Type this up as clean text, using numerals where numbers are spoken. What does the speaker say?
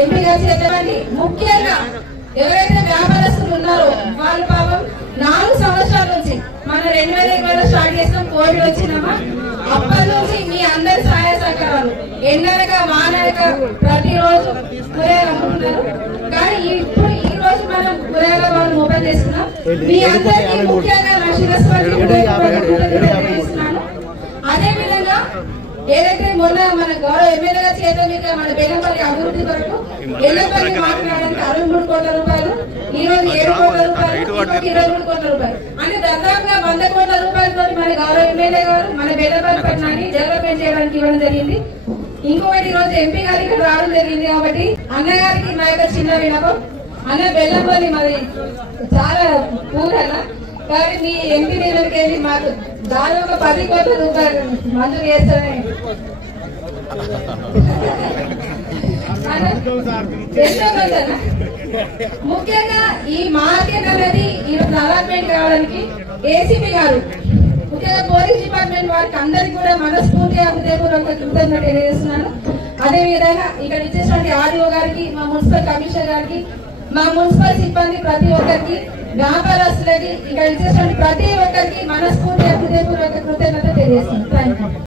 MP గారు చేతమండి ముఖ్యంగా ఎవరైతే వ్యాపారస్తులు ఉన్నారో వాళ్ళు పాపం 4 సంవత్సరాల నుంచి మన 2020లో స్టార్ట్ చేసిన కోవిడ్ వచ్చినామా అప్పటి నుంచి మీ అందరి సహాయ సహకారాలు ఎండనక వానక ప్రతిరోజు కూరగాయలు అమ్ముతున్నారు. కానీ ఇప్పుడు ఈ రోజు మనం కూరగాయల వాళ్ళు ఓపెన్ చేస్తున్నాం. మీ అందరికీ ముఖ్యంగా నా శిరస్సు అదే విధంగా ఏదైతే మొన్న మన గౌరవ ఎమ్మెల్యే గారి చేత మీద మన బెల్లంపల్లి అభివృద్ధి కొరకు బెల్లంపల్లి మాట్లాడడానికి 63 కోట్ల రూపాయలు, ఈ రోజు 7 కోట్ల రూపాయలు, 23 కోట్ల రూపాయలు అంటే దాదాపుగా 100 కోట్ల రూపాయలతో మన గౌరవ ఎమ్మెల్యే గారు మన బెల్లంపల్లి పట్టణాన్ని డెవలప్మెంట్ చేయడానికి ఇవ్వడం జరిగింది. ఇంకొకటి ఈ రోజు ఎంపీ గారికి ఇక్కడ రావడం జరిగింది కాబట్టి అన్నగారికి మా యొక్క చిన్న వినపం. అన్న బెల్లంపల్లి మరి చాలా పూరన్న కానీ మీ ఎంపీ నిధులకి వెళ్ళి మాకు దాని ఒక 10 కోట్ల రూపాయలు మంజూరు చేస్తానే ముఖ్యంగా ఈ మార్కెట్ అనేది ఈరోజు డెవలప్మెంట్ కావడానికి ఏసీపీ గారు ముఖ్యంగా పోలీస్ డిపార్ట్మెంట్ వారికి అందరికి కూడా మనస్ఫూర్తిగా హృదయపూర్వక కృతజ్ఞతలు తెలియజేస్తున్నాను. అదే విధంగా ఇక్కడ ఇచ్చేటువంటి ఆర్డీఓ గారికి, మా మున్సిపల్ కమిషనర్ గారికి, మా మున్సిపల్ సిబ్బంది ప్రతి ఒక్కరికి, వ్యాపారస్తులకి, ఇక్కడ ఇచ్చేటువంటి ప్రతి ఒక్కరికి మనస్ఫూర్తిగా హృదయపూర్వక కృతజ్ఞత తెలియజేస్తున్నాను. Thank you.